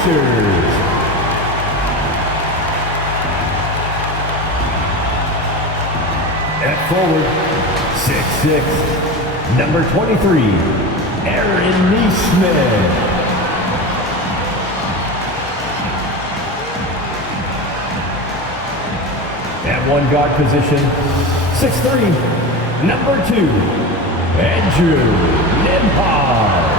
PACERS. At forward, 6'6", number 23, Aaron Neesmith. At one guard position, 6'3", number 2, Andrew Nimhard.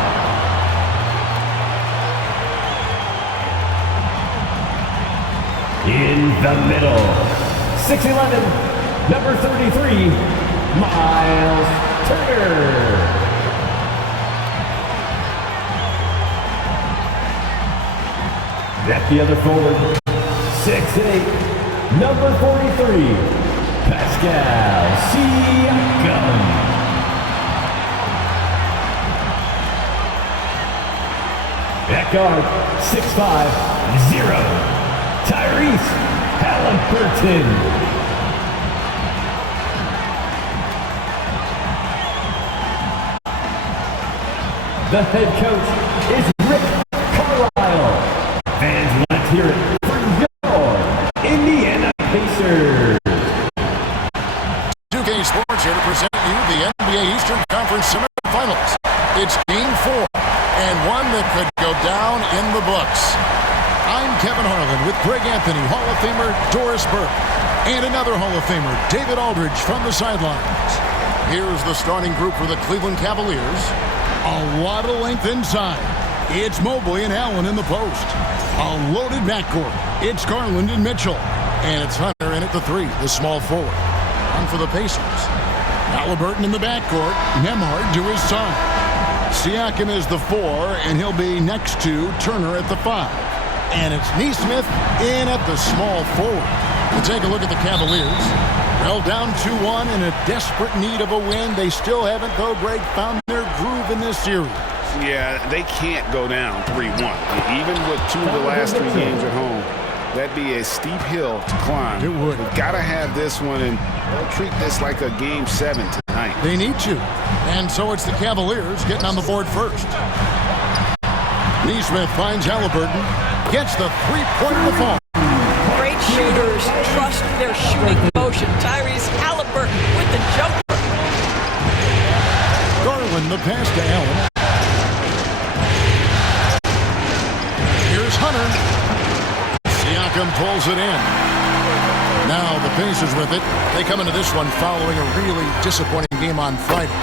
In the middle, 6'11", number 33, Miles Turner. At the other forward, 6'8", number 43, Pascal Siakam. At guard, 6'5", 0, Tyrese Halliburton. The head coach is Rick Carlisle. Fans, let's hear it for your Indiana Pacers. 2K Sports here to present you the NBA Eastern Conference semifinals. It's Game 4, and one that could go down in the books. I'm Kevin Harlan with Greg Anthony, Hall of Famer Doris Burke, and another Hall of Famer, David Aldridge, from the sidelines. Here's the starting group for the Cleveland Cavaliers. A lot of length inside. It's Mobley and Allen in the post. A loaded backcourt. It's Garland and Mitchell. And it's Hunter in at the 3, the small forward. On for the Pacers. Halliburton in the backcourt. Nemhard to his side. Siakam is the 4, and he'll be next to Turner at the 5. And it's Neesmith in at the small forward. We'll take a look at the Cavaliers. Well, down 2-1 in a desperate need of a win. They still haven't, though, Greg, found their groove in this series. Yeah, they can't go down 3-1. Even with 2 of the last 3 games at home, that'd be a steep hill to climb. It would. They've got to have this one, and they'll treat this like a Game 7 tonight. They need to. And so it's the Cavaliers getting on the board first. Neesmith finds Halliburton. Gets the 3-pointer to fall. Great shooters trust their shooting motion. Tyrese Halliburton with the jumper. Garland the pass to Allen. Here's Hunter. Siakam pulls it in. Now the Pacers with it. They come into this one following a really disappointing game on Friday.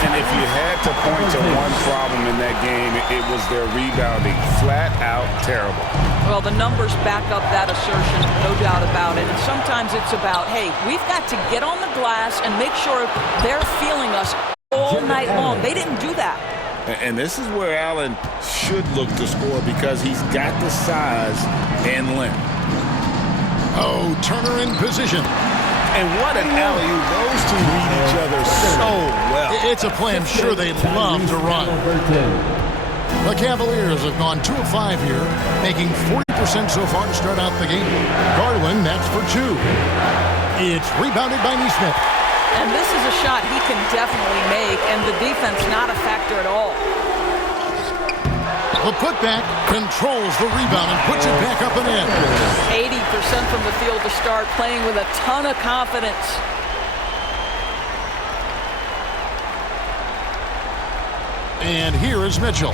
And if you had to point to one problem in that game, it was their rebounding. Flat out terrible. Well, the numbers back up that assertion, no doubt about it. And sometimes it's about, hey, we've got to get on the glass and make sure they're feeling us all night long. They didn't do that. And this is where Allen should look to score because he's got the size and length. Oh, Turner in position. And what an alley-oop. Those two read each other so well. It's a play I'm sure they'd love to run. The Cavaliers have gone 2 of 5 here, making 40% so far to start out the game. Garland, that's for 2. It's rebounded by Neesmith. And this is a shot he can definitely make, and the defense not a factor at all. The putback controls the rebound and puts it back up and in. 80% from the field to start, playing with a ton of confidence. And here is Mitchell.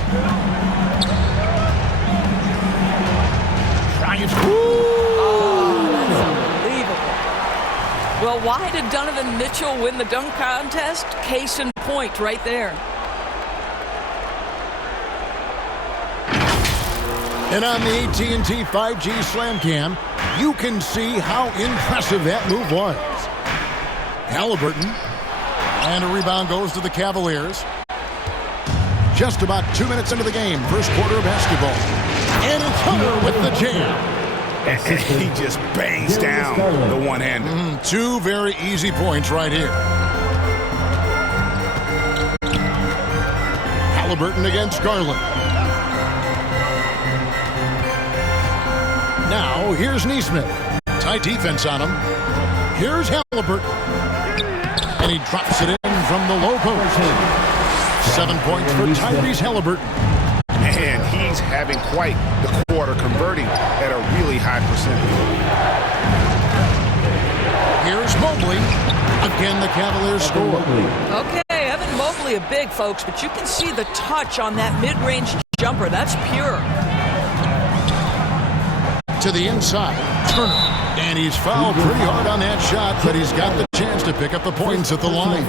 Tries. Oh, that's unbelievable. Well, why did Donovan Mitchell win the dunk contest? Case in point right there. And on the AT&T 5G Slam Cam, you can see how impressive that move was. Halliburton. And a rebound goes to the Cavaliers. Just about 2 minutes into the game, first quarter of basketball. And it's Hunter with the jam. And he just bangs down the one-hander. 2 very easy points right here. Halliburton against Garland. Now, here's Neesmith. Tight defense on him. Here's Halliburton. And he drops it in from the low post. 7 points for Tyrese Halliburton. And he's having quite the but are converting at a really high percentage. Here's Mobley. Again, the Cavaliers score. Okay, Evan Mobley a big, folks, but you can see the touch on that mid-range jumper. That's pure. To the inside, Turner. And he's fouled pretty hard on that shot, but he's got the chance to pick up the points at the line.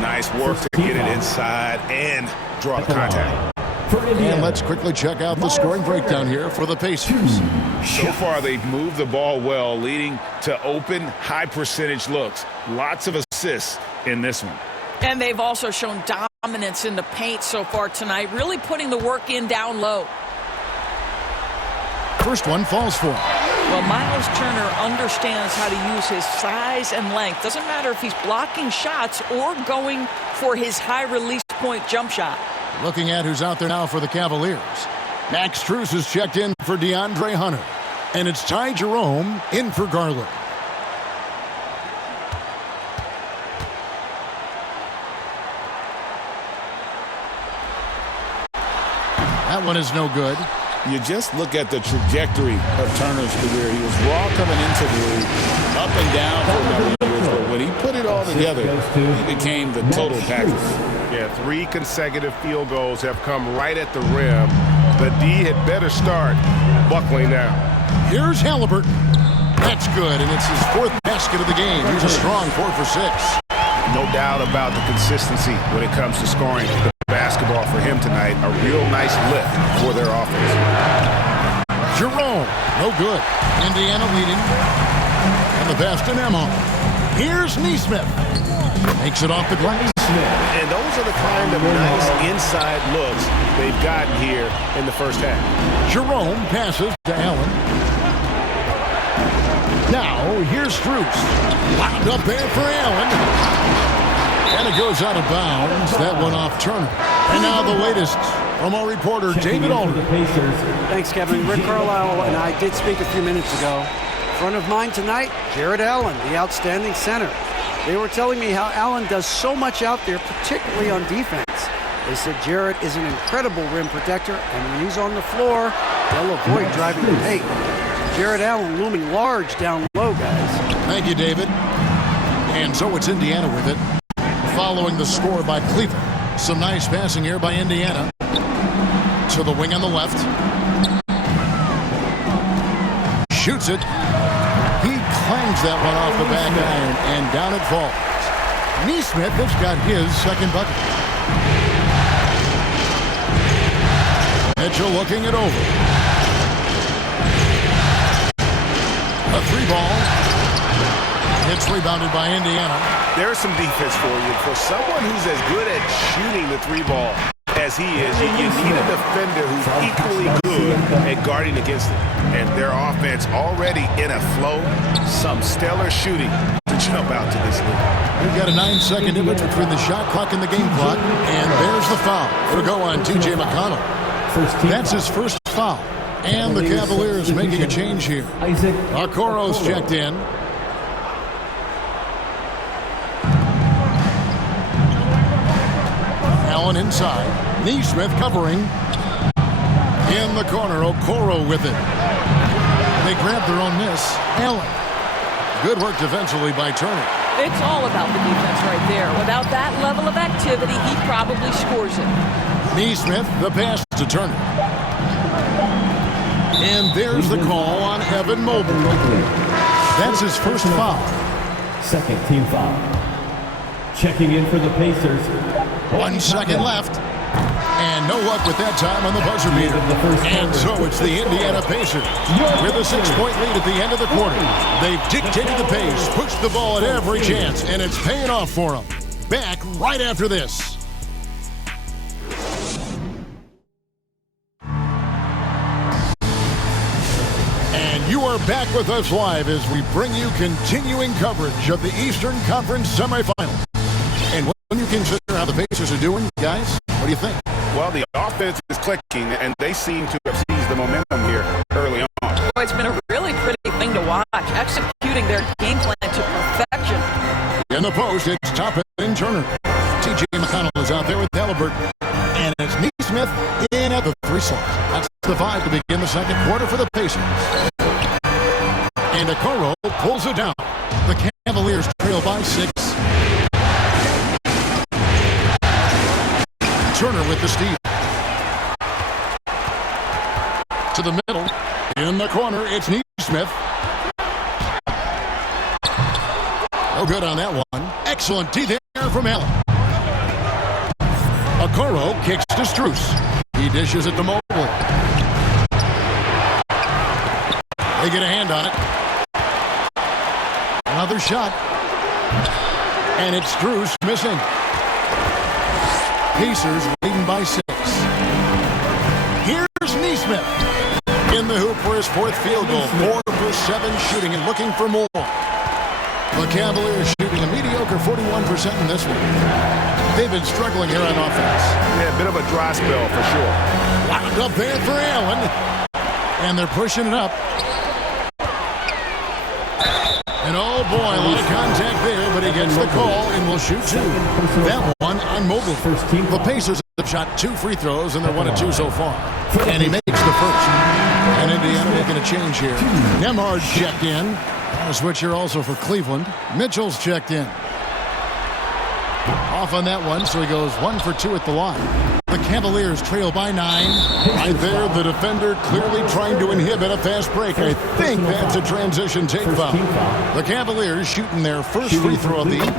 Nice work to get it inside and draw the contact. And let's quickly check out the scoring breakdown here for the Pacers. So far, they've moved the ball well, leading to open, high-percentage looks. Lots of assists in this one. And they've also shown dominance in the paint so far tonight, really putting the work in down low. First one falls for him. Well, Miles Turner understands how to use his size and length. Doesn't matter if he's blocking shots or going for his high-release point jump shot. Looking at who's out there now for the Cavaliers. Max Strus is checked in for DeAndre Hunter. And it's Ty Jerome in for Garland. That one is no good. You just look at the trajectory of Turner's career. He was raw coming into the league, up and down for a number of years, but when he put it all together, he became the total package. Yeah, 3 consecutive field goals have come right at the rim. The D had better start buckling now. Here's Halliburton. That's good, and it's his 4th basket of the game. He's a strong 4 for 6. No doubt about the consistency when it comes to scoring the basketball for him tonight. A real nice lift for their offense. Jerome, no good. Indiana leading. And the pass to Nemo. Here's Neesmith. Makes it off the glass. And those are the kind of nice inside looks they've gotten here in the first half. Jerome passes to Allen. Now, here's Strus. Wound up there for Allen. And it goes out of bounds. That one off Turner. And now the latest from our reporter, David Alden. Thanks, Kevin. Rick Carlisle and I did speak a few minutes ago. Front of mind tonight, Jarrett Allen, the outstanding center. They were telling me how Allen does so much out there, particularly on defense. They said Jarrett is an incredible rim protector, and when he's on the floor, they'll avoid driving the paint. Jarrett Allen looming large down low, guys. Thank you, David. And so it's Indiana with it. Following the score by Cleveland. Some nice passing here by Indiana. To the wing on the left. Shoots it. He clangs that one off the back iron, and down it falls. Neesmith has got his second bucket. Mitchell looking it over. A 3-ball. It's rebounded by Indiana. There's some defense for you. For someone who's as good at shooting the 3-ball as he is, you need a defender who's equally good at guarding against it. And their offense already in a flow. Some stellar shooting to jump out to this league. We've got a 9-second difference between the shot clock and the game clock. And there's the foul. It'll go on T.J. McConnell. That's his first foul. And the Cavaliers making a change here. Okoro's checked in. Allen inside. Neesmith covering. In the corner, Okoro with it. They grabbed their own miss. Allen. Good work defensively by Turner. It's all about the defense right there. Without that level of activity, he probably scores it. Neesmith, the pass to Turner. And there's the call on Evan Mobley. That's his first foul. Second team foul. Checking in for the Pacers. 1 second left. And no luck with that time on the buzzer beater. And so it's the Indiana Pacers with a 6-point lead at the end of the quarter. They've dictated the pace, pushed the ball at every chance, and it's paying off for them. Back right after this. And you are back with us live as we bring you continuing coverage of the Eastern Conference semifinals. And when you consider how the Pacers are doing, guys, what do you think? Well, the offense is clicking, and they seem to have seized the momentum here early on. It's been a really pretty thing to watch, executing their game plan to perfection. In the post, it's Toppin and Turner. T.J. McConnell is out there with Halliburton. And it's Neesmith in at the 3 slot. That's the 5 to begin the second quarter for the Pacers. And Okoro pulls it down. The Cavaliers trail by 6. Turner with the steal. To the middle. In the corner, it's Neesmith. No good on that one. Excellent D there from Allen. Okoro kicks to Strus. He dishes it to Mobley. They get a hand on it. Another shot. And it's Strus missing. Pacers leading by 6. Here's Neesmith. In the hoop for his 4th field goal. 4 for 7 shooting and looking for more. The Cavaliers shooting a mediocre 41% in this one. They've been struggling here on offense. Yeah, a bit of a dry spell for sure. Wound up there for Allen. And they're pushing it up. And oh boy, a lot of contact there, but he gets the call and will shoot 2. That one on Mobley. The Pacers have shot 2 free throws, and they're 1 of 2 so far. And he makes the first. And Indiana making a change here. Nembhard checked in. A switch here also for Cleveland. Mitchell's checked in. Off on that one, so he goes 1 for 2 at the line. The Cavaliers trail by 9. Right there, the defender clearly trying to inhibit a fast break. I think that's a transition take foul. The Cavaliers shooting their first free throw of the evening.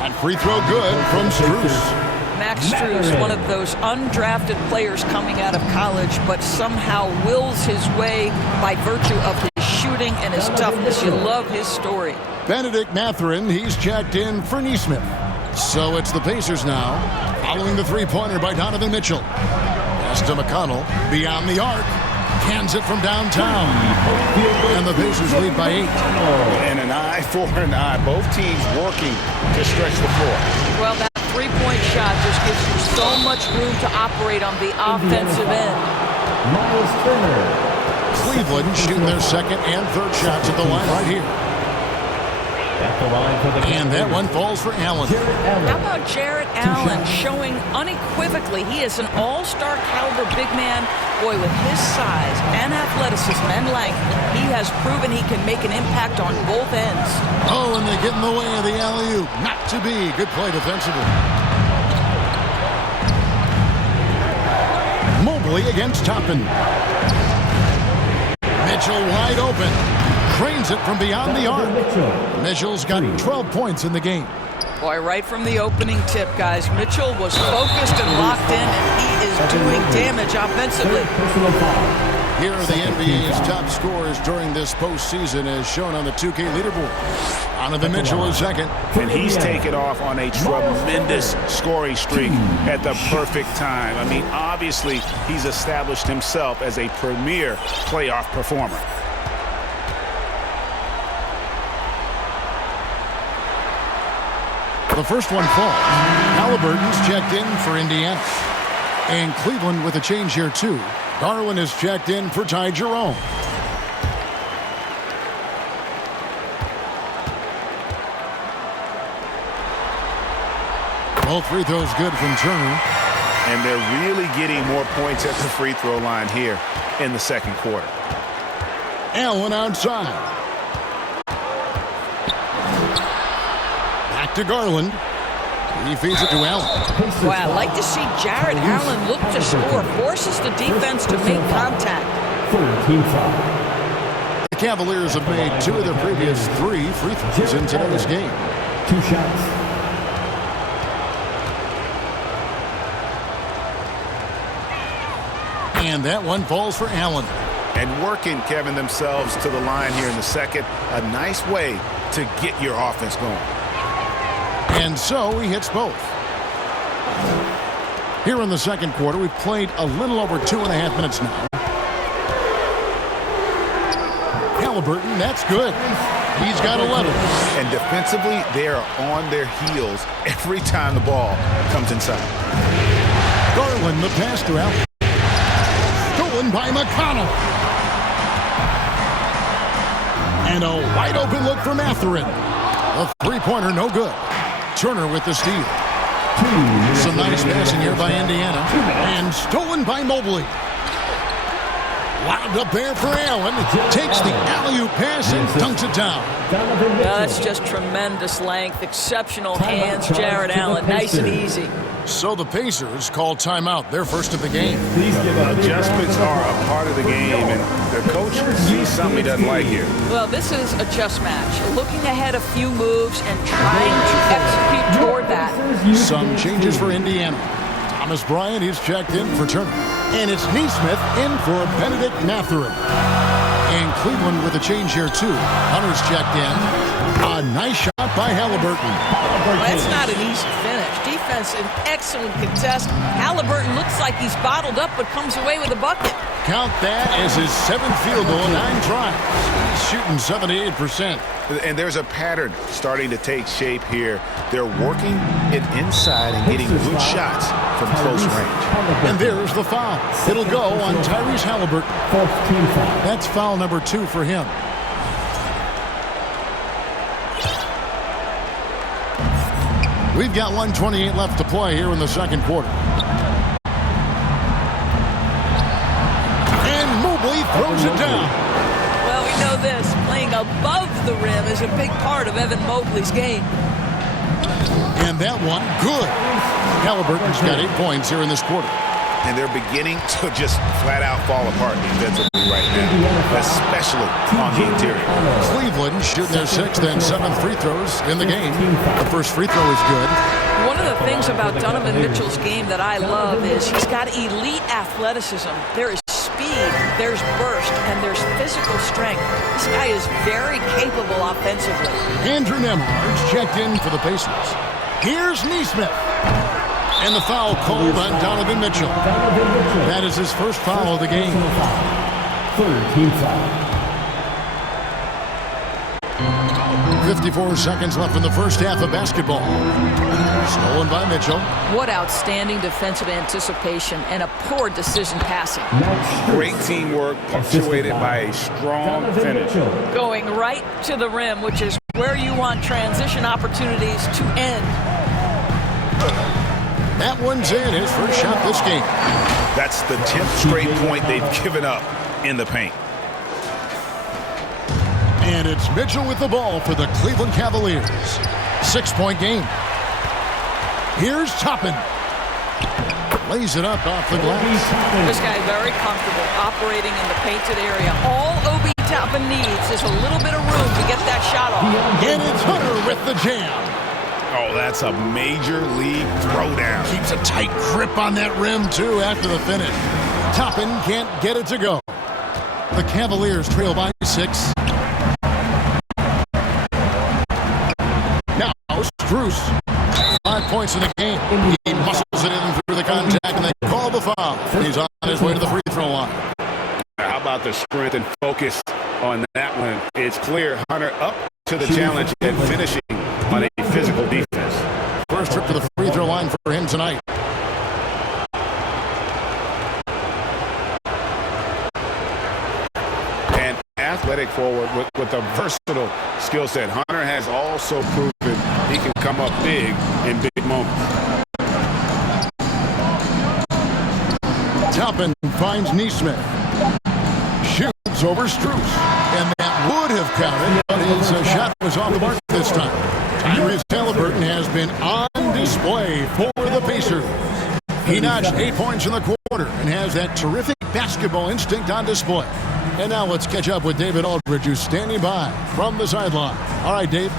And free throw good from Strus. Max Strus, one of those undrafted players coming out of college, but somehow wills his way by virtue of his shooting and his toughness. You love his story. Benedict Mathurin, he's checked in for Neesmith. So it's the Pacers now, following the 3-pointer by Donovan Mitchell. Pass to McConnell, beyond the arc, hands it from downtown. And the Pacers lead by 8. And an eye for an eye. Both teams working to stretch the floor. Well, that 3-point shot just gives you so much room to operate on the offensive end. Miles Turner. Cleveland shooting their second and third shots at the line right here. At the line for the And that one falls for Allen. How about Jarrett Allen showing unequivocally he is an all-star caliber big man. Boy, with his size and athleticism and length, he has proven he can make an impact on both ends. Oh, and they get in the way of the alley-oop. Not to be. Good play defensively. Mobley against Toppin. Mitchell wide open. Cranes it from beyond the arc. Mitchell's got 12 points in the game. Boy, right from the opening tip, guys, Mitchell was focused and locked in, and he is doing damage offensively. Here are the NBA's top scorers during this postseason as shown on the 2K leaderboard. Donovan Mitchell is second. And he's taken off on a tremendous scoring streak at the perfect time. I mean, obviously, he's established himself as a premier playoff performer. The first one falls. Halliburton's checked in for Indiana. And Cleveland with a change here, too. Garland is checked in for Ty Jerome. Both free throws good from Turner. And they're really getting more points at the free throw line here in the second quarter. Allen outside. Back to Garland. He feeds it to Allen. Well, I like to see Jarrett Allen look to score, forces the defense to make contact. The Cavaliers have made 2 of their previous 3 free throws in today's game. 2 shots. And that one falls for Allen. And working, Kevin, themselves to the line here in the second. A nice way to get your offense going. And so he hits both. Here in the second quarter, we've played a little over 2.5 minutes now. Halliburton, that's good. He's got 11. And defensively, they are on their heels every time the ball comes inside. Garland, the pass to Allen. Stolen by McConnell. And a wide open look for Mathurin. A 3-pointer, no good. Turner with the steal. So Some nice passing here by Indiana. And stolen by Mobley. Wound up there for Allen. Takes the alley-oop pass and dunks it down. That's just tremendous length. Exceptional hands, Jared Allen. Nice and easy. So the Pacers call timeout. Their first of the game. Adjustments are a part of the game, and the coach sees something he doesn't like here. Well, this is a chess match. Looking ahead a few moves and trying to execute toward that. Some changes for Indiana. Thomas Bryant is checked in for Turner. And it's Neesmith in for Benedict Mathurin. And Cleveland with a change here, too. Hunter's checked in. A nice shot by Halliburton. Well, that's not an easy finish. Defense, an excellent contest. Halliburton looks like he's bottled up, but comes away with a bucket. Count that as his 7th field goal in 9 tries. He's shooting 78%. And there's a pattern starting to take shape here. They're working it inside and getting good shots from close range. And there's the foul. It'll go on Tyrese Halliburton. That's foul number 2 for him. We've got 1:28 left to play here in the second quarter. And Mobley throws it down. Well, we know this. Playing above the rim is a big part of Evan Mobley's game. And that one, good. Halliburton's got 8 points here in this quarter. And they're beginning to just flat out fall apart defensively right now, especially on the interior. Cleveland shooting their 6th and 7th free throws in the game. The first free throw is good. One of the things about Donovan Mitchell's game that I love is he's got elite athleticism. There is speed, there's burst, and there's physical strength. This guy is very capable offensively. Andrew Nembhard's checked in for the Pacers. Here's Neesmith. And the foul called on Donovan Mitchell. That is his first foul of the game. Third team foul. 54 seconds left in the first half of basketball. Stolen by Mitchell. What outstanding defensive anticipation and a poor decision passing. Great teamwork, punctuated by a strong finish. Going right to the rim, which is where you want transition opportunities to end. That one's in, his first shot this game. That's the 10th straight point they've given up in the paint. And it's Mitchell with the ball for the Cleveland Cavaliers. 6-point game. Here's Toppin. Lays it up off the glass. This guy very comfortable operating in the painted area. All Obi Toppin needs is a little bit of room to get that shot off. And it's Hunter with the jam. Oh, that's a major league throwdown. Keeps a tight grip on that rim, too, after the finish. Toppin can't get it to go. The Cavaliers trail by 6. Now, Strus. 5 points in the game. He muscles it in through the contact, and they call the foul. He's on his way to the free throw line. How about the strength and focus on that one? It's clear Hunter up to the challenge and finishing on a physical defense. First trip to the free throw line for him tonight. An athletic forward with a versatile skill set. Hunter has also proven he can come up big in big moments. Toppin finds Neesmith. Shoots over Strus. And that would have counted, but his shot was off the mark this time. Tyrese Halliburton has been on display for the Pacers. He notched 8 points in the quarter and has that terrific basketball instinct on display. And now let's catch up with David Aldridge, who's standing by from the sideline. All right, Dave.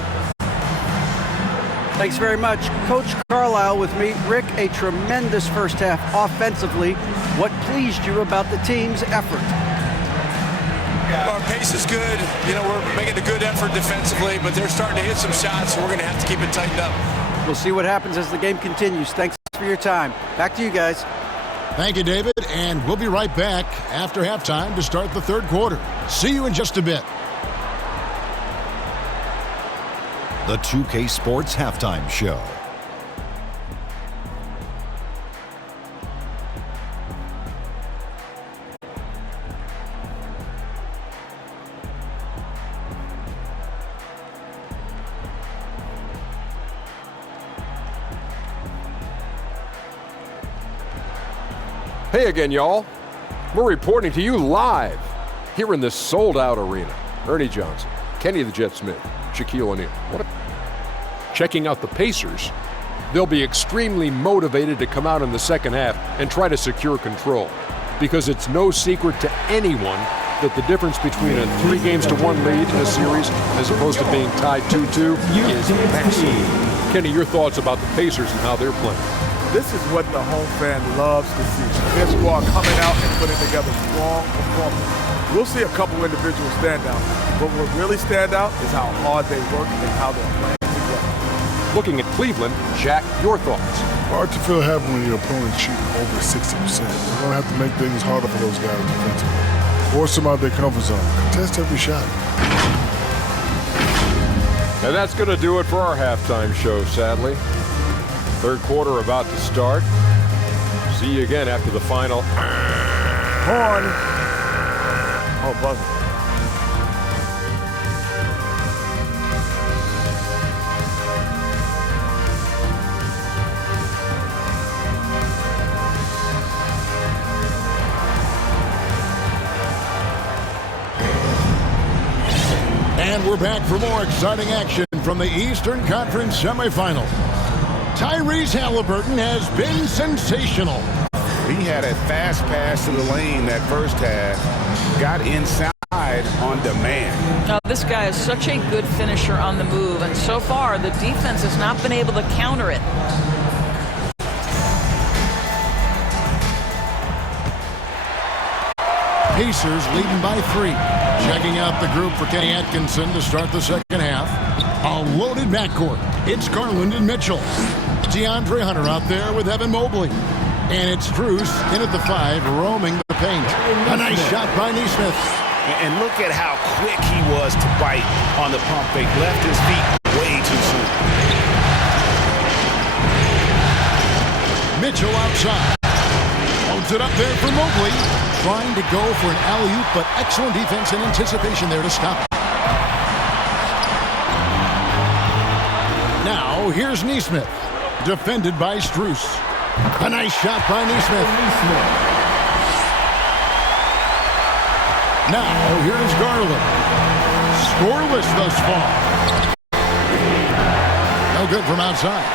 Thanks very much. Coach Carlisle with me. Rick, a tremendous first half offensively. What pleased you about the team's effort? Our pace is good. You know, we're making a good effort defensively, but they're starting to hit some shots, so we're going to have to keep it tightened up. We'll see what happens as the game continues. Thanks for your time. Back to you guys. Thank you, David, and we'll be right back after halftime to start the third quarter. See you in just a bit. The 2K Sports Halftime Show. Hey again, y'all. We're reporting to you live here in this sold-out arena. Ernie Johnson, Kenny the Jet Smith, Shaquille O'Neal. Checking out the Pacers, they'll be extremely motivated to come out in the second half and try to secure control, because it's no secret to anyone that the difference between a 3-1 lead in a series as opposed to being tied 2-2 is massive. Kenny, your thoughts about the Pacers and how they're playing? This is what the home fan loves to see. Their squad coming out and putting together strong performance. We'll see a couple individual standouts, but what really stand out is how hard they work and how they're playing together. Looking at Cleveland, Shaq, your thoughts? Hard to feel happy when your opponent's shooting over 60%. You're going to have to make things harder for those guys defensively. Force them out their comfort zone. Contest every shot. And that's going to do it for our halftime show, sadly. Third quarter about to start. See you again after the final. Horn. Oh, buzzer. And we're back for more exciting action from the Eastern Conference semifinal. Tyrese Halliburton has been sensational. He had a fast pass to the lane that first half. Got inside on demand. Now, this guy is such a good finisher on the move, and so far the defense has not been able to counter it. Pacers leading by 3. Checking out the group for Kenny Atkinson to start the second half. A loaded backcourt. It's Garland and Mitchell. DeAndre Hunter out there with Evan Mobley. And it's Strus in at the 5, roaming the paint. A nice shot by Nesmith. And look at how quick he was to bite on the pump fake. Left his feet way too soon. Mitchell outside. Holds it up there for Mobley. Trying to go for an alley-oop, but excellent defense and anticipation there to stop it. Now, here's Nesmith. Defended by Strus. A nice shot by Nesmith. Now, here's Garland. Scoreless thus far. No good from outside.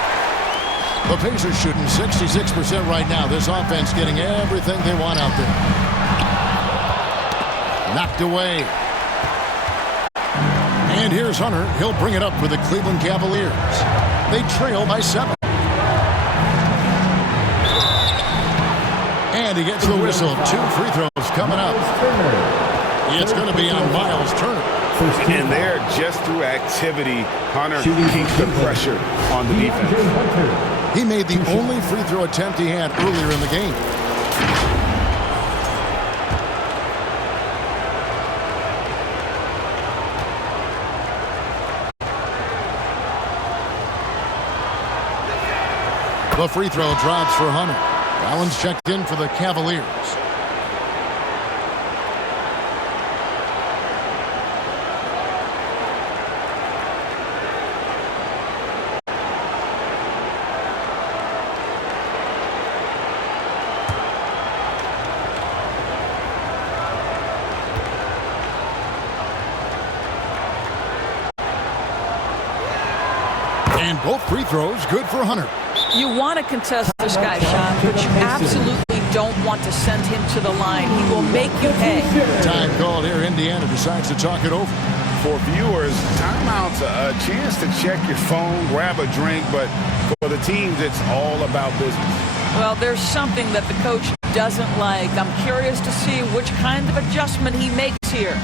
The Pacers shooting 66% right now. This offense getting everything they want out there. Knocked away. And here's Hunter. He'll bring it up for the Cleveland Cavaliers. They trail by 7. And he gets the whistle. 2 free throws coming up. It's going to be on Miles Turner. And there, just through activity, Hunter keeps the pressure on the defense. He made the only free throw attempt he had earlier in the game. The free throw drops for Hunter. Allen's checked in for the Cavaliers. And both free throws good for Hunter. You want to contest this guy's shot, but you absolutely don't want to send him to the line. He will make you pay. Time called here. Indiana decides to talk it over. For viewers, timeout's a chance to check your phone, grab a drink, but for the teams, it's all about business. Well, there's something that the coach doesn't like. I'm curious to see which kind of adjustment he makes here.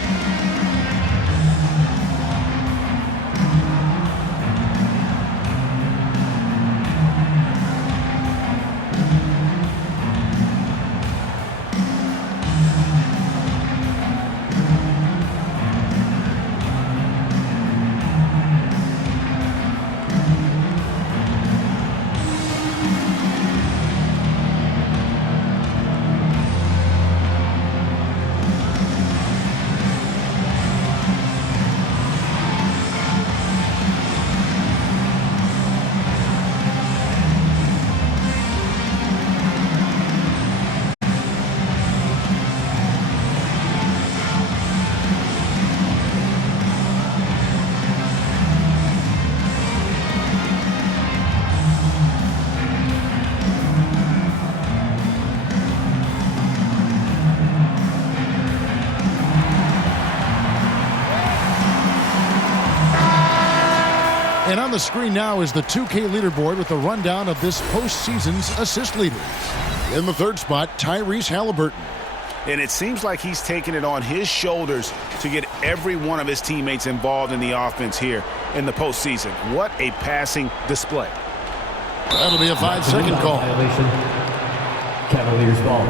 the screen now is the 2K leaderboard with the rundown of this postseason's assist leaders. In the third spot, Tyrese Halliburton. And it seems like he's taking it on his shoulders to get every one of his teammates involved in the offense here in the postseason. What a passing display. That'll be a 5-second call. Violation. Cavaliers ball.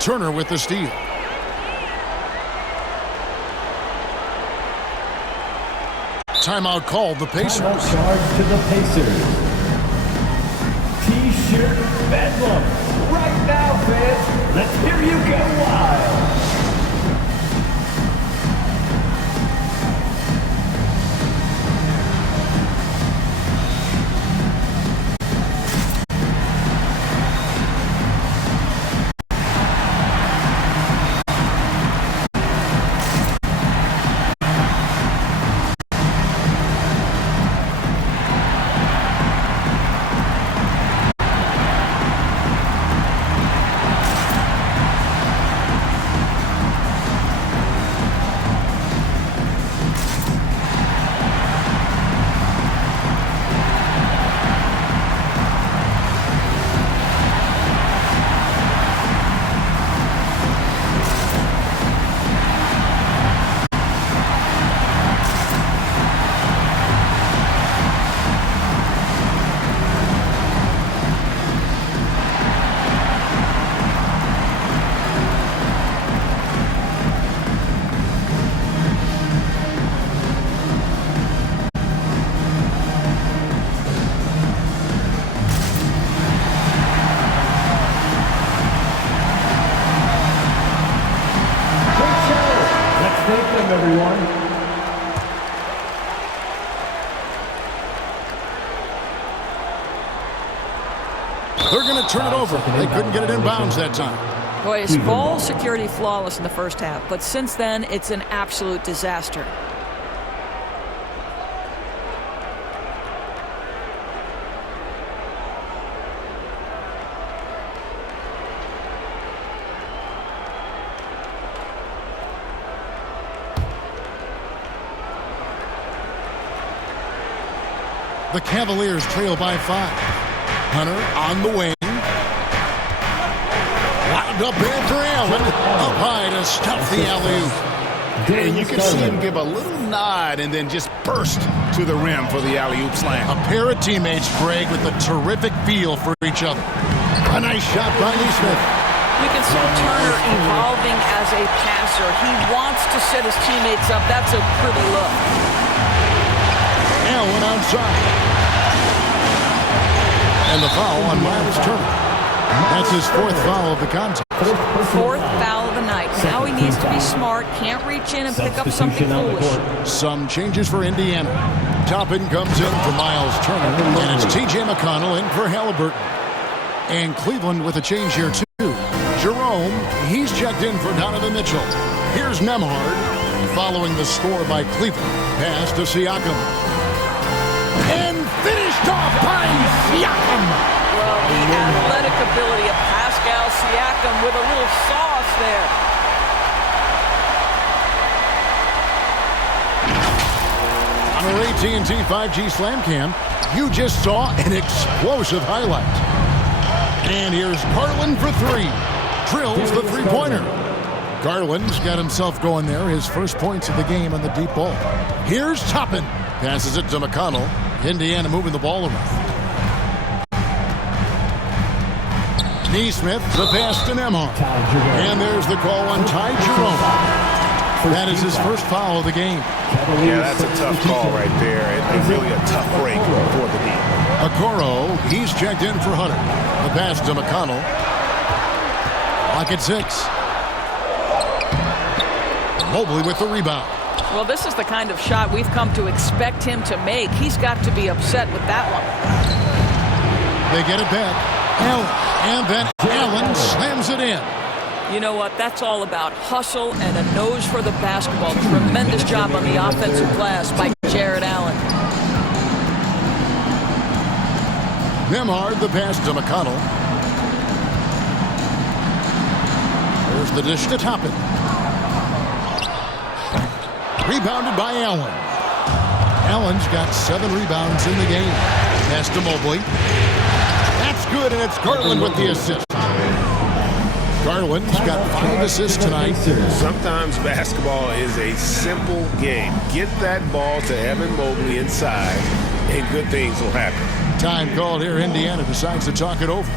Turner with the steal. Timeout called the Pacers. Timeout charge to the Pacers. T-shirt bedlam. Right now, fans. Let's hear you go wild. Everyone. They're going to turn it over. They couldn't get it in bounds that time. Boy, his ball security flawless in the first half, but since then, it's an absolute disaster. The Cavaliers trail by 5. Hunter on the wing. Wound up in for Allen. Up high to stuff the alley-oop. And you can see him give a little nod and then just burst to the rim for the alley-oop slam. A pair of teammates, Greg, with a terrific feel for each other. A nice shot by Neesmith. You can see Turner evolving as a passer. He wants to set his teammates up. That's a pretty look. Allen outside. And the foul on Miles Turner. That's his 4th foul of the contest. 4th foul of the night. Now he needs to be smart. Can't reach in and pick up something foolish. Some changes for Indiana. Toppin comes in for Miles Turner. And it's T.J. McConnell in for Halliburton. And Cleveland with a change here too. Jerome, he's checked in for Donovan Mitchell. Here's Nembhard following the score by Cleveland. Pass to Siakam. And finished off by Siakam. Well, the athletic ability of Pascal Siakam with a little sauce there. On our AT&T 5G Slam Cam, you just saw an explosive highlight. And here's Garland for 3. Drills the three-pointer. Garland's got himself going there. His first points of the game on the deep ball. Here's Toppin. Passes it to McConnell. Indiana moving the ball around. Neesmith, the pass to Nembhard. And there's the call on Ty Jerome. That is his first foul of the game. Yeah, that's a tough call right there. And really a tough break for the team. Okoro, he's checked in for Hunter. The pass to McConnell. Clock at 6. Mobley with the rebound. Well, this is the kind of shot we've come to expect him to make. He's got to be upset with that one. They get it back. Allen. And then Allen slams it in. You know what? That's all about hustle and a nose for the basketball. Tremendous job on the offensive glass by Jared Allen. Nemhard, the pass to McConnell. There's the dish to Toppin. Rebounded by Allen. Allen's got 7 rebounds in the game. Pass to Mobley. That's good, and it's Garland with the assist. Garland's got 5 assists tonight. Sometimes basketball is a simple game. Get that ball to Evan Mobley inside, and good things will happen. Time called here. Indiana decides to talk it over.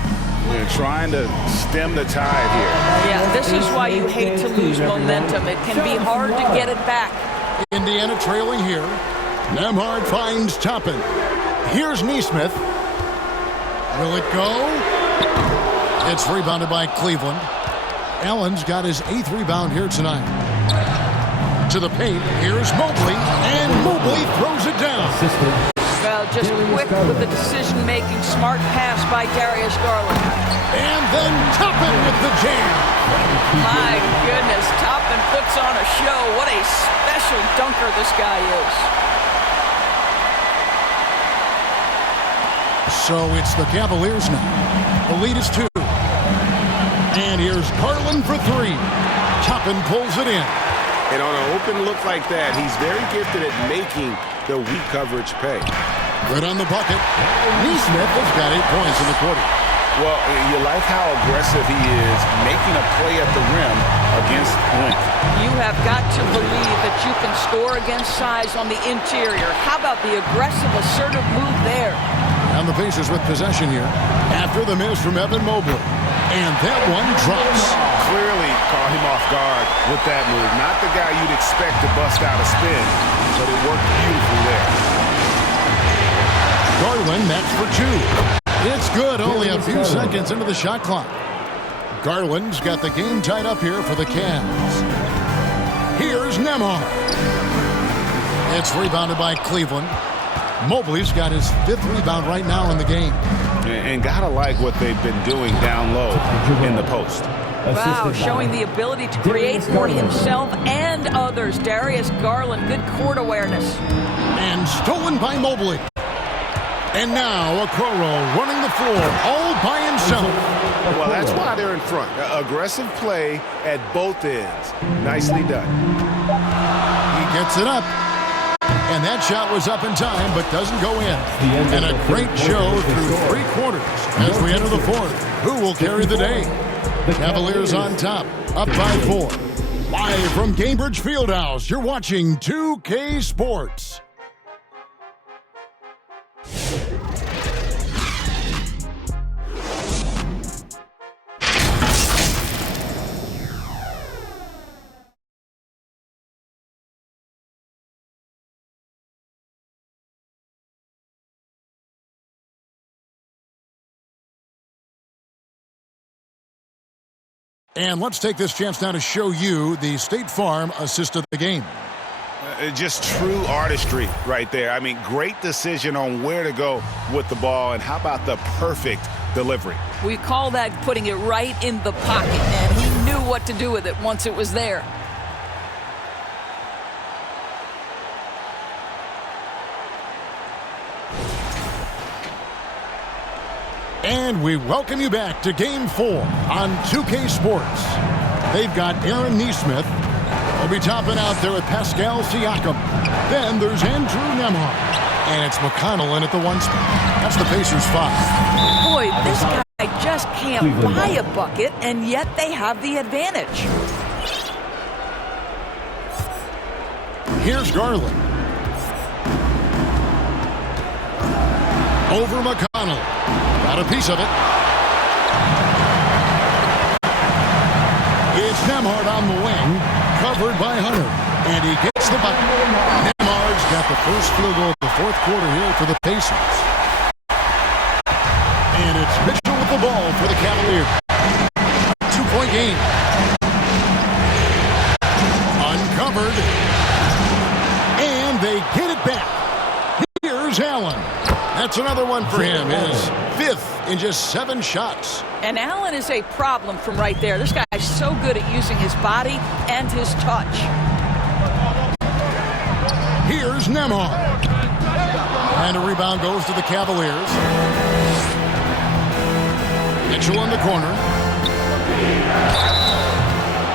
They're trying to stem the tide here. Yeah, this is why you hate to lose momentum. It can be hard to get it back. Indiana trailing here. Nemhard finds Toppin. Here's Nesmith. Will it go? It's rebounded by Cleveland. Allen's got his 8th rebound here tonight. To the paint. Here's Mobley. And Mobley throws it down. Well, just quick with the decision-making, smart pass by Darius Garland. And then Toppin with the jam. My goodness, Toppin puts on a show. What a special dunker this guy is. So it's the Cavaliers now. The lead is 2. And here's Garland for 3. Toppin pulls it in. And on an open look like that, he's very gifted at making the weak coverage pay. Good on the bucket. Nesmith has got 8 points in the quarter. Well, you like how aggressive he is making a play at the rim against length. You have got to believe that you can score against size on the interior. How about the aggressive, assertive move there? And the Pacers with possession here after the miss from Evan Mobley. And that one drops. Clearly caught him off guard with that move. Not the guy you'd expect to bust out a spin, but it worked beautifully there. Garland, that's for 2. It's good, only a few seconds into the shot clock. Garland's got the game tied up here for the Cavs. Here's Nemhard. It's rebounded by Cleveland. Mobley's got his 5th rebound right now in the game. And gotta like what they've been doing down low in the post. Wow, showing the ability to create for himself and others. Darius Garland, good court awareness. And stolen by Mobley. And now Okoro running the floor all by himself. Well, that's why they're in front. Aggressive play at both ends. Nicely done. He gets it up. And that shot was up in time, but doesn't go in. And a great show through 3 quarters as we enter the 4th. Who will carry the day? The Cavaliers on top, up by 4. Live from Cambridge Fieldhouse, you're watching 2K Sports. And let's take this chance now to show you the State Farm assist of the game. Just true artistry right there. I mean, great decision on where to go with the ball, and how about the perfect delivery? We call that putting it right in the pocket, and he knew what to do with it once it was there. And we welcome you back to Game 4 on 2K Sports. They've got Aaron Nesmith. They'll be topping out there with Pascal Siakam. Then there's Andrew Nemhard. And it's McConnell in at the 1 spot. That's the Pacers 5. Boy, this guy just can't buy a bucket, and yet they have the advantage. Here's Garland. Over McConnell. Got a piece of it. It's Nemhard on the wing, covered by Hunter, and he gets the bucket. Nemhard's got the first field goal of the 4th quarter here for the Pacers. And it's Mitchell with the ball for the Cavaliers. 2-point game. Uncovered. And they get it back. Here's Allen. That's another one for him. His 5th in just 7 shots. And Allen is a problem from right there. This guy is so good at using his body and his touch. Here's Here's Nembhard. And a rebound goes to the Cavaliers. Mitchell in the corner.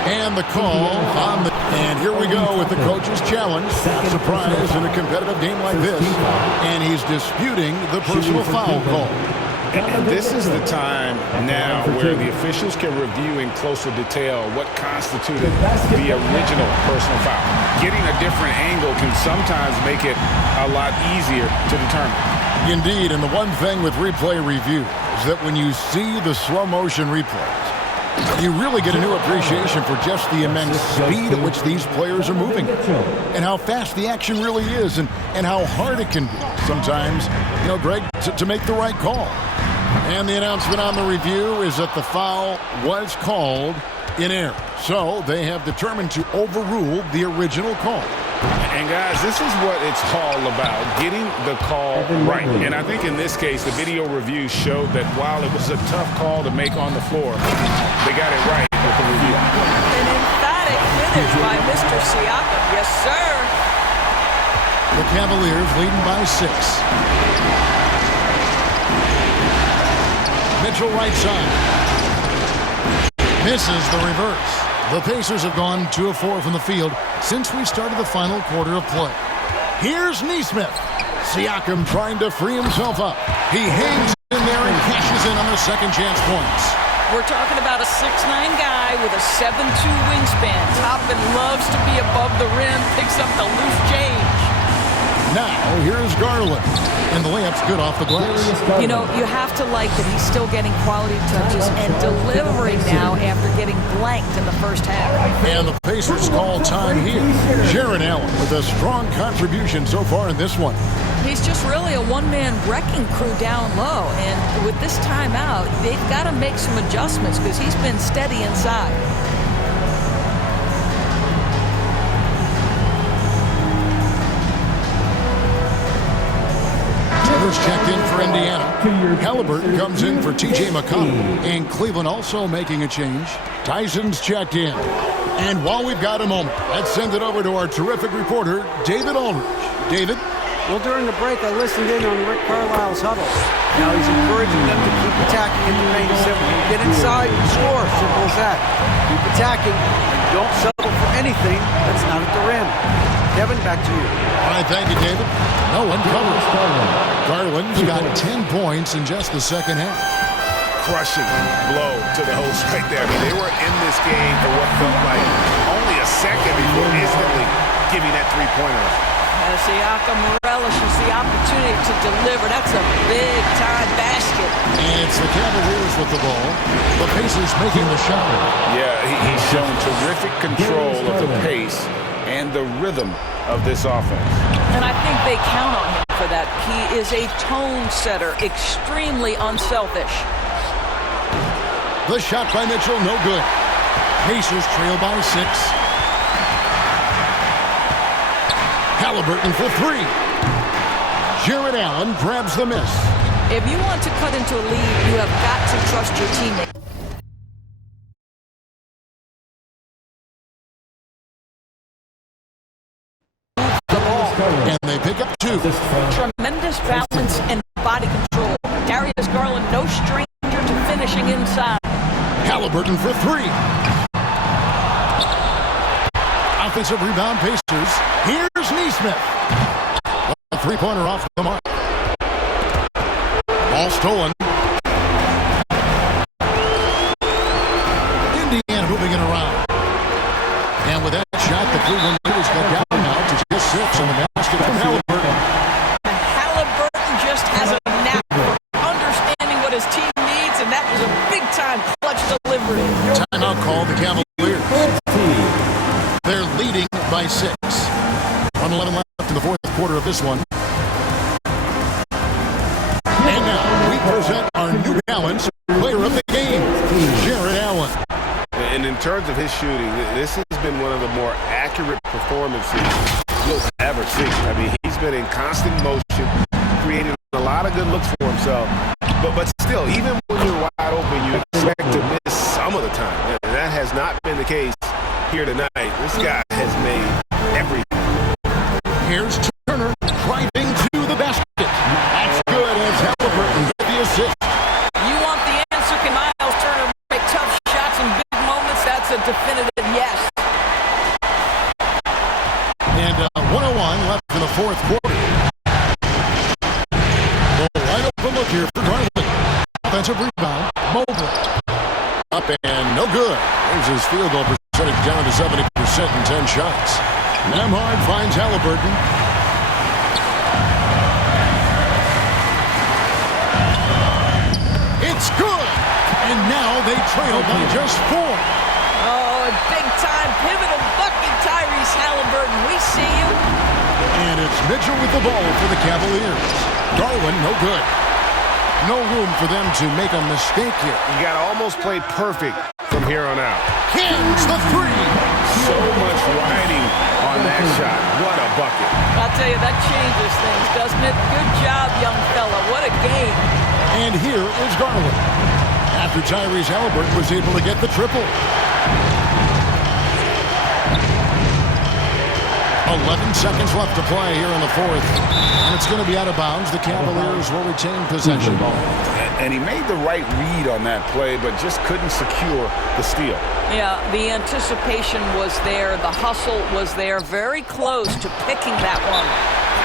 And the call on the... And here we go with the coach's challenge. Surprise in a competitive game like this. And he's disputing the personal foul call. And this is the time now where the officials can review in closer detail what constituted the original personal foul. Getting a different angle can sometimes make it a lot easier to determine. Indeed, and the one thing with replay review is that when you see the slow motion replays, you really get a new appreciation for just the immense speed at which these players are moving and how fast the action really is and how hard it can be sometimes, Greg, to make the right call. And the announcement on the review is that the foul was called in error. So they have determined to overrule the original call. And guys, this is what it's all about, getting the call right. And I think in this case, the video review showed that while it was a tough call to make on the floor, they got it right with the review. An emphatic finish by Mr. Siakam. Yes, sir. The Cavaliers leading by 6. Mitchell right side. Misses the reverse. The Pacers have gone 2 of 4 from the field since we started the final quarter of play. Here's Nesmith. Siakam trying to free himself up. He hangs in there and cashes in on the second chance points. We're talking about a 6'9" guy with a 7'2" wingspan. Toppin loves to be above the rim, picks up the loose change. Now, here's Garland. And the layup's good off the glass. You have to like that he's still getting quality touches and delivering now after getting blanked in the first half. And the Pacers call time here. Jared Allen with a strong contribution so far in this one. He's just really a one-man wrecking crew down low. And with this timeout, they've got to make some adjustments because he's been steady inside. Checked in for Indiana. Halliburton comes in for T.J. McConnell. And Cleveland also making a change. Tyson's checked in. And while we've got a moment, let's send it over to our terrific reporter, David Aldridge. David? Well, during the break, I listened in on Rick Carlisle's huddle. Now he's encouraging them to keep attacking in the paint. He said, when you get inside, you score. Simple as that. Keep attacking and don't settle for anything that's not at the rim. Kevin, back to you. All right, thank you, David. No one covers. Garland's got 10 points in just the second half. Crushing blow to the host right there. I mean, they were in this game for what felt like only a second before instantly giving that three-pointer. Siakam relishes the opportunity to deliver. That's a big-time basket. And it's the Cavaliers with the ball. The Pacers making the shot. Yeah, he's shown terrific control of the pace and the rhythm of this offense. And I think they count on him for that. He is a tone setter, extremely unselfish. The shot by Mitchell, no good. Pacers trail by 6. Halliburton for 3. Jared Allen grabs the miss. If you want to cut into a lead, you have got to trust your teammate. And they pick up 2. Tremendous balance and body control. Darius Garland, no stranger to finishing inside. Halliburton for 3. Offensive rebound, Pacers. Here's Nesmith. A three-pointer off the mark. Ball stolen. Indiana moving it around. And with that shot, the Cleveland Leaders go down now to just 6 on the basket from Halliburton. Halliburton just has a knack for understanding what his team needs, and that was a big-time clutch delivery. Timeout call, the Cavaliers. They're leading by 6. 1:11 left in the fourth quarter of this one. And now we present our New Balance player of the game, Jared Allen. And in terms of his shooting, this has been one of the more accurate performances you'll ever see. I mean, he's been in constant motion, creating a lot of good looks for himself. But still, even when you're wide open, you expect to miss some of the time. And that has not been the case here tonight. This guy has made everything. Here's Turner driving to the basket. That's good as Halliburton with the assist. You want the answer? Can Miles Turner make tough shots in big moments? That's a definitive yes. And 1:01 left in the fourth quarter. The wide open look here for Garland. Offensive rebound. Mobley. Up and no good. Brings his field goal percentage down to 70% in 10 shots. Nembhard finds Halliburton. It's good. And now they trail by just 4. Oh, a big-time pivotal bucket, Tyrese Halliburton. We see you. And it's Mitchell with the ball for the Cavaliers. Garland, no good. No room for them to make a mistake here. You got to almost play perfect from here on out. Kings the 3. So much riding on that shot. What a bucket. I'll tell you, that changes things, doesn't it? Good job, young fella. What a game. And here is Garland. After Tyrese Halliburton was able to get the triple. 11 seconds left to play here in the fourth. And it's going to be out of bounds. The Cavaliers will retain possession. And he made the right read on that play, but just couldn't secure the steal. Yeah, the anticipation was there. The hustle was there. Very close to picking that one.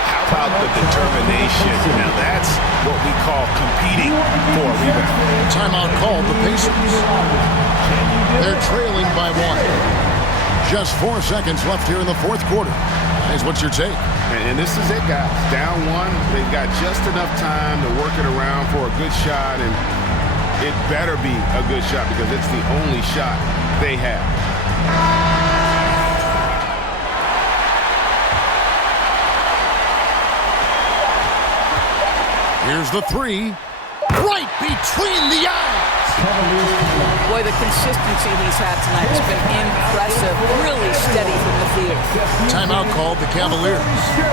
How about the determination? Now that's what we call competing for a rebound. Timeout called the Pacers. They're trailing by 1. Just 4 seconds left here in the fourth quarter. Guys, what's your take? And this is it, guys. Down 1. They've got just enough time to work it around for a good shot, and it better be a good shot because it's the only shot they have. Here's the 3. Right between the eyes. Boy, the consistency he's had tonight has been impressive. Really steady from the field. Timeout called the Cavaliers.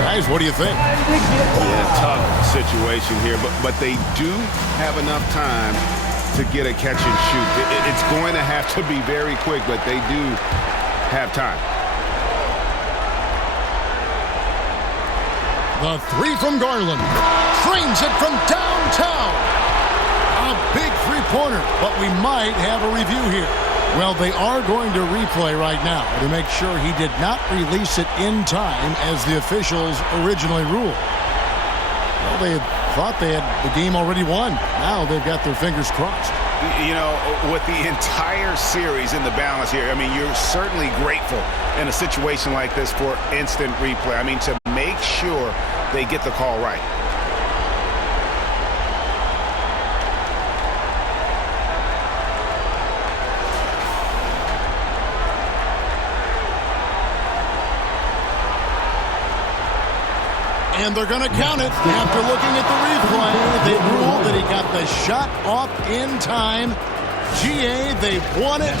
Guys, what do you think? Yeah, tough situation here, but they do have enough time to get a catch and shoot. It's going to have to be very quick, but they do have time. The 3 from Garland. Trains it from downtown. A big three-pointer, but we might have a review here. Well, they are going to replay right now to make sure he did not release it in time as the officials originally ruled. Well, they had thought they had the game already won. Now they've got their fingers crossed. You know, with the entire series in the balance here, I mean, you're certainly grateful in a situation like this for instant replay. I mean, to make sure they get the call right. And they're going to count it. After looking at the replay, they ruled that he got the shot off in time. GA, they won it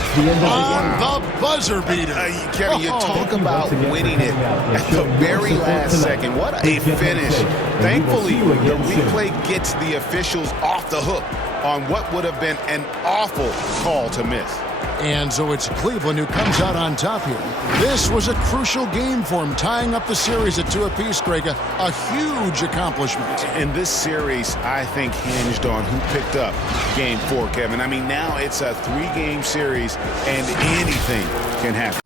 on the buzzer beater. Kevin, you talk about winning it at the very last second. What a finish. Thankfully, the replay gets the officials off the hook on what would have been an awful call to miss. And so it's Cleveland who comes out on top here. This was a crucial game for him, tying up the series at 2 apiece, Greg. A huge accomplishment. And this series, I think, hinged on who picked up Game 4, Kevin. I mean, now it's a 3-game series, and anything can happen.